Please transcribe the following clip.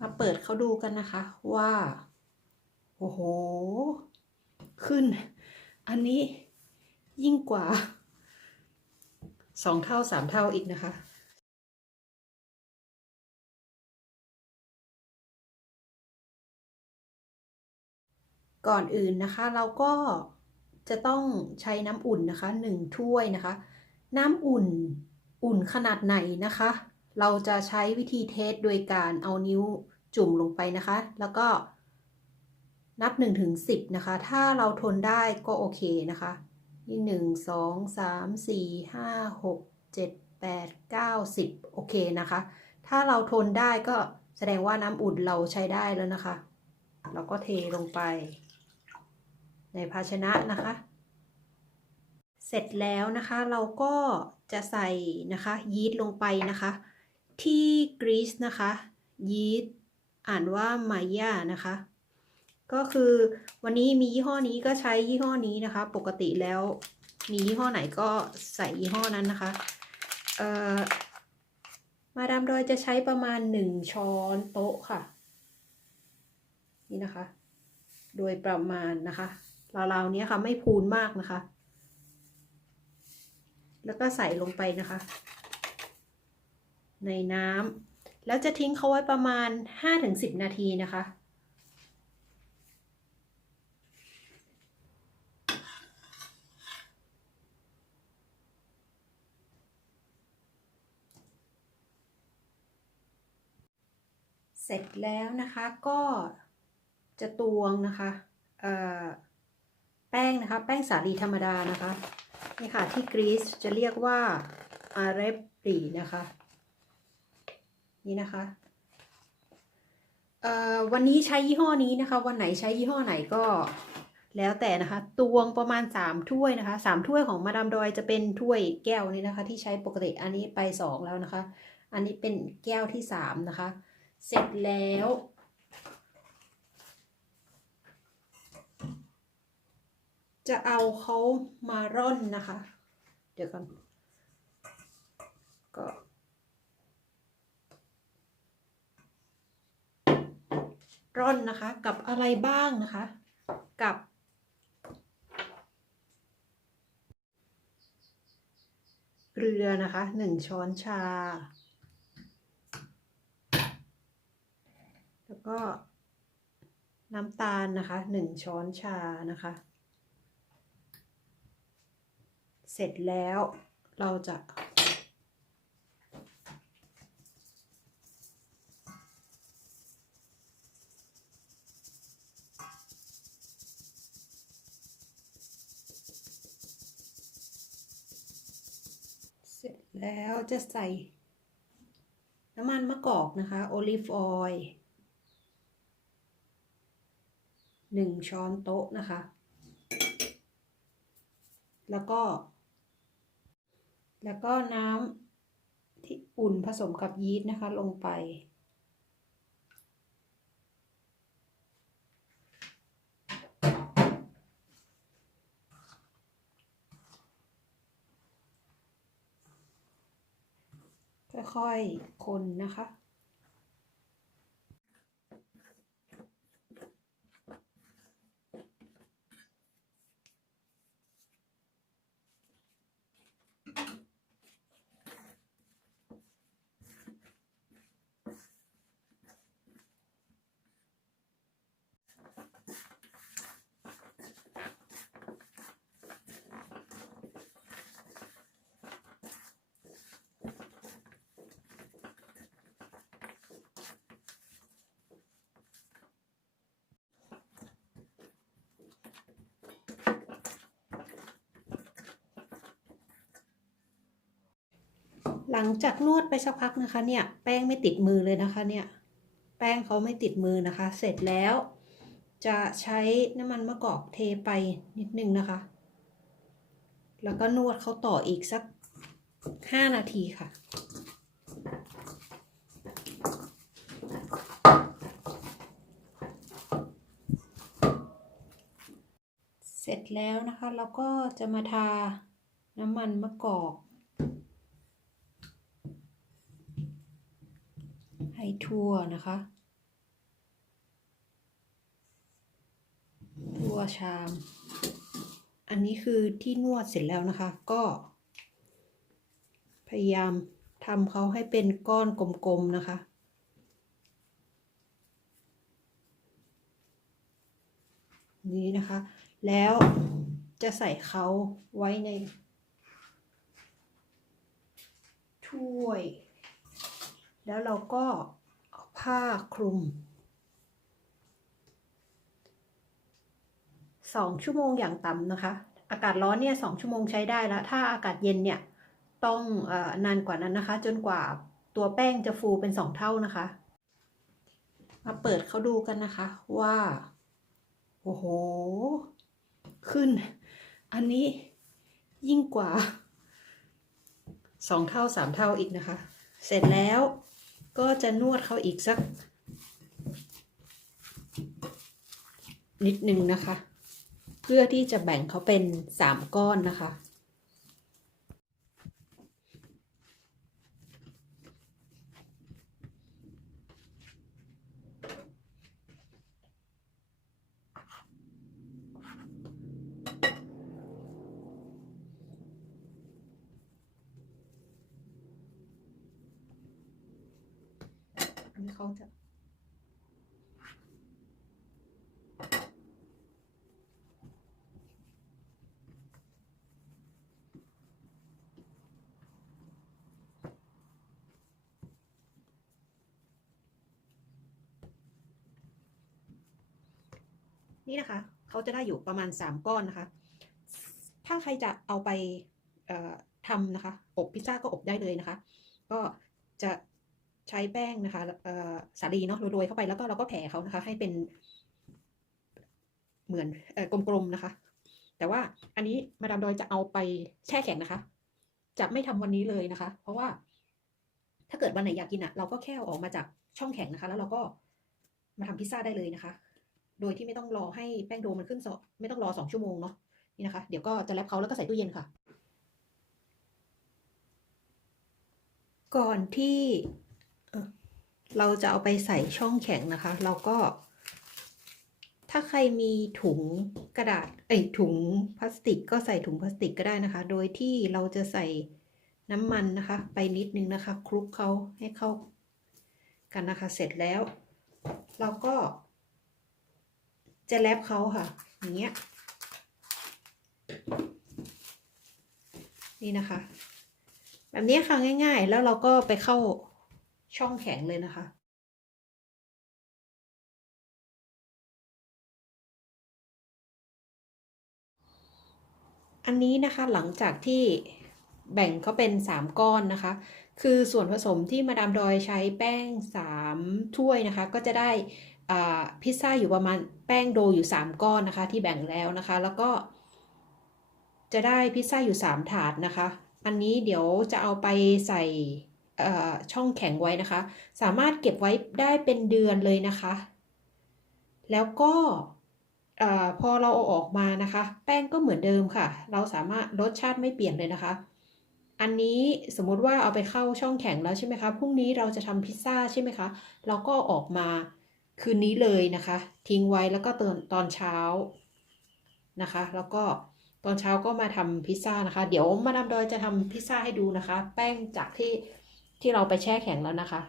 มาเปิดเขาดูกันนะคะ ว่า โอ้โห ขึ้น อันนี้ยิ่งกว่าสองเท่าสามเท่าอีกนะคะก่อนอื่นนะคะเราก็จะต้องใช้น้ำอุ่นนะคะหนึ่งถ้วยนะคะ น้ำอุ่นอุ่นขนาดไหนนะคะ เราจะใช้วิธีเทสโดยการเอานิ้ว จุ่มลงไปนะคะ แล้วก็นับ1ถึง10นะคะ ถ้าเราทนได้ก็โอเคนะคะนี่หนึ่งสองสามสี่ห้าหกเจ็ดแปดเก้าสิบโอเคนะคะ ถ้าเราทนได้ก็แสดงว่าน้ำอุ่นเราใช้ได้แล้วนะคะ เราก็เทลงไป ในภาชนะนะคะ เสร็จแล้วนะคะเราก็จะใส่นะคะยีสต์ลงไปนะคะ ที่กรีซนะคะยีสต์ อ่านว่ามาย่านะคะ ก็คือวันนี้มียี่ห้อนี้ก็ใช้ยี่ห้อนี้นะคะ ปกติแล้วมียี่ห้อไหนก็ใส่ยี่ห้อนั้นนะคะ เอ่อ มาดามดอยจะใช้ประมาณหนึ่งช้อนโต๊ะค่ะ นี่นะคะ โดยประมาณนะคะราวๆนี้ค่ะไม่พูนมากนะคะ แล้วก็ใส่ลงไปนะคะ ในน้ำ แล้วจะทิ้งเขาไว้ประมาณ 5-10 นาทีนะคะ เสร็จแล้วนะคะก็จะตวงนะคะแป้งนะคะ แป้งสาลีธรรมดานะคะ นี่ค่ะที่กรีซจะเรียกว่าอาเรปรีนะคะ นี่นะคะเอ่อวันนี้ใช้ยี่ห้อนี้นะคะ วันไหนใช้ยี่ห้อไหนก็แล้วแต่นะคะ ตวงประมาณ 3 ถ้วยนะคะ 3 ถ้วยของมาดามดอยจะเป็นถ้วยแก้วนี้นะคะ ที่ใช้ปกติอันนี้ไป 2 แล้วนะคะ อันนี้เป็นแก้วที่ 3 นะคะ เสร็จแล้ว จะเอาเขามาร่อนนะคะ เดี๋ยวก่อน ก็ ร่อนนะคะ กับอะไรบ้างนะคะ กับ เกลือนะคะหนึ่งช้อนชา แล้วก็น้ำตาลนะคะหนึ่งช้อนชานะคะ เสร็จแล้วเราจะ แล้วจะใส่น้ำมันมะกอกนะคะโอลิฟออยล์หนึ่งช้อนโต๊ะนะคะ แล้วก็ แล้วก็น้ำที่อุ่นผสมกับยีสต์นะคะลงไป ค่อยๆ คนนะคะ หลังจากนวดไปสักพักนะคะเนี่ย แป้งไม่ติดมือเลยนะคะเนี่ย แป้งเขาไม่ติดมือนะคะ เสร็จแล้ว จะใช้น้ำมันมะกอกเทไปนิดนึงนะคะ แล้วก็นวดเขาต่ออีกสักห้านาทีค่ะเสร็จแล้วนะคะเราก็จะมาทาน้ำมันมะกอก ให้ทั่วนะคะ ทั่วชาม อันนี้คือที่นวดเสร็จแล้วนะคะ ก็ พยายามทำเขาให้เป็นก้อนกลมๆนะคะนี้นะคะ แล้วจะใส่เขาไว้ในถ้วย แล้วเราก็เอาผ้าคลุมสองชั่วโมงอย่างต่ำนะคะ อากาศร้อนเนี่ยสองชั่วโมงใช้ได้แล้วถ้าอากาศเย็นเนี่ยต้องออนานกว่านั้นนะคะ จนกว่าตัวแป้งจะฟูเป็นสองเท่านะคะ มาเปิดเขาดูกันนะคะว่า โอ้โห ขึ้น อันนี้ยิ่งกว่าสองเท่าสามเท่าอีกนะคะ เสร็จแล้ว ก็จะนวดเขาอีกสัก นิดนึงนะคะ เพื่อที่จะแบ่งเขาเป็นสามก้อนนะคะ อันนี้ เขาจะนี่นะคะเขาจะได้อยู่ประมาณ 3 ก้อนนะคะ ถ้าใครจะเอาไปทำนะคะ อบพิซซ่าก็อบได้เลยนะคะ ก็จะ ใช้แป้งนะคะสาลีเนาะโรยๆเข้าไปแล้วก็เราก็แผ่เขานะคะ ให้เป็นเหมือนอกลมๆนะคะ แต่ว่าอันนี้มาดามดอยจะเอาไปแช่แข็งนะคะ จะไม่ทำวันนี้เลยนะคะ เพราะว่า ถ้าเกิดวันไหนอยากกินอะ เราก็แค่ออกมาจากช่องแข็งนะคะ แล้วเราก็มาทำพิซซ่าได้เลยนะคะ โดยที่ไม่ต้องรอให้แป้งโดมันขึ้นไม่ต้องรอสองชั่วโมงเนาะนี่นะคะ เดี๋ยวก็จะแรปเขาแล้วก็ใส่ตู้เย็นค่ะ ก่อนที่ เราจะเอาไปใส่ช่องแข็งนะคะ เราก็ ถ้าใครมีถุงกระดาษเอ้ถุงพลาสติก ก็ใส่ถุงพลาสติกก็ได้นะคะ โดยที่เราจะใส่น้ำมันนะคะ ไปนิดนึงนะคะ คลุกเขาให้เข้ากันนะคะ เสร็จแล้ว เราก็ จะแรปเขาค่ะ อย่างเงี้ย นี่นะคะ แบบนี้ค่ะง่าย ๆ แล้วเราก็ไปเข้า ช่องแข็งเลยนะคะ อันนี้นะคะหลังจากที่แบ่งเขาเป็น 3 ก้อนนะคะ คือส่วนผสมที่มาดามดอยใช้แป้ง 3 ถ้วยนะคะ ก็จะได้พิซซ่าอยู่ประมาณแป้งโดอยู่ 3 ก้อนนะคะ ที่แบ่งแล้วนะคะ แล้วก็ จะได้พิซซ่าอยู่ 3 ถาดนะคะ อันนี้เดี๋ยวจะเอาไปใส่ ช่องแข็งไว้นะคะ สามารถเก็บไว้ได้เป็นเดือนเลยนะคะ แล้วก็พอเราเอาออกมานะคะ แป้งก็เหมือนเดิมค่ะ เราสามารถรสชาติไม่เปลี่ยนเลยนะคะ อันนี้สมมติว่าเอาไปเข้าช่องแข็งแล้วใช่ไหมคะพรุ่งนี้เราจะทำพิซซ่าใช่ไหมคะเราก็ออกมาคืนนี้เลยนะคะ ทิ้งไว้แล้วก็ตอนตอนเช้านะคะ แล้วก็ตอนเช้าก็มาทำพิซซ่านะคะ เดี๋ยวมาดามดอยจะทำพิซซ่าให้ดูนะคะ แป้งจากที่ ที่เราไปแช่แข็งแล้วนะคะ